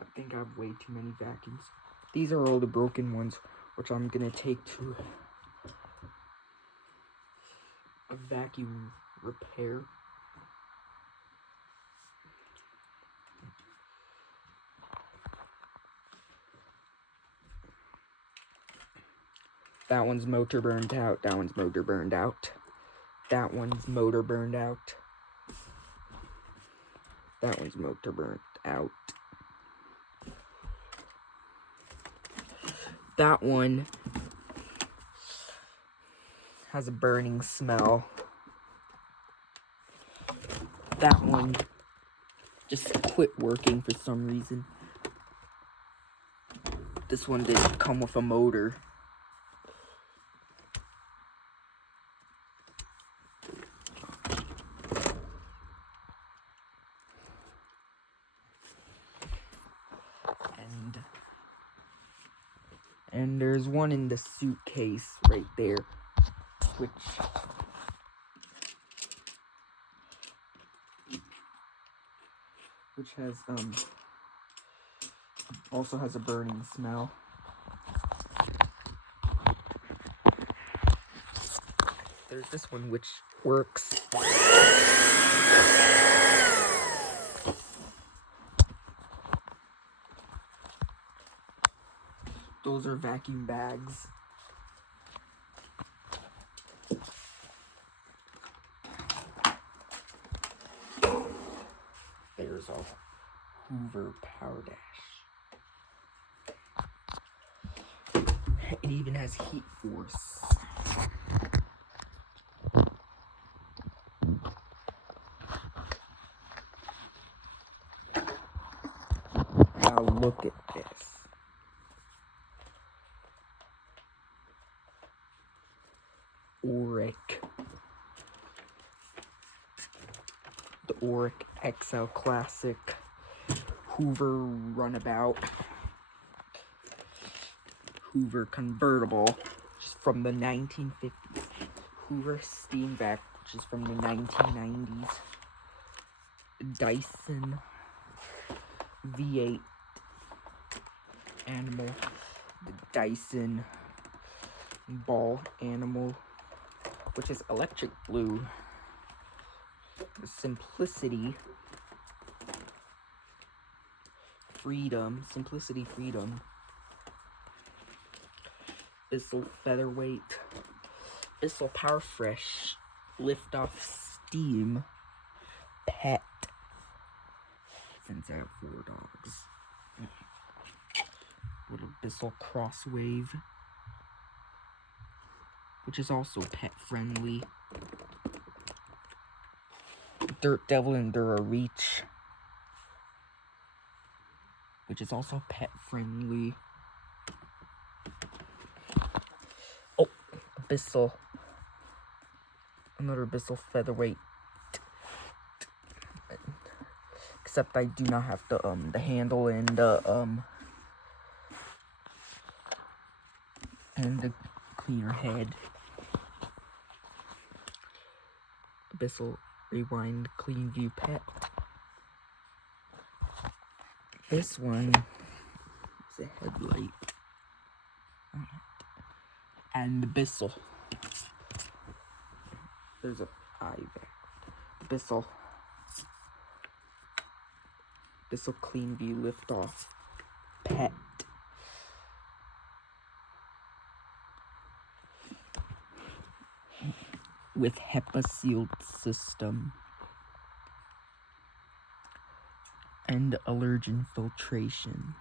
I think I have way too many vacuums. These are all the broken ones, which I'm gonna take to a vacuum repair. That one's motor burned out. That one's motor burned out. That one's motor burned out. That one's motor burned out. That one has a burning smell. That one just quit working for some reason. This one didn't come with a motor. And there's one in the suitcase right there, which has also has a burning smell. There's this one which works. Those are vacuum bags. There's a Hoover Power Dash. It even has heat force. Now look at this. Oreck. The Oreck XL Classic Hoover Runabout. Hoover Convertible, which is from the 1950s. Hoover Steam Vac, which is from the 1990s. Dyson V8 Animal. The Dyson Ball Animal, which is electric blue. The Simplicity Freedom. Bissell Featherweight. Bissell Power Fresh Lift-Off Steam Pet. Sends out 4 dogs. Little Bissell Crosswave, which is also pet friendly. Dirt Devil Enduro Reach, which is also pet friendly. Oh, Bissell. Another Bissell Featherweight. Except I do not have the handle and the cleaner head. Bissell Rewind Clean View Pet. This one is a headlight on it. And the Bissell. There's a Bissell Clean View Lift-Off Pet. With HEPA sealed system and allergen filtration.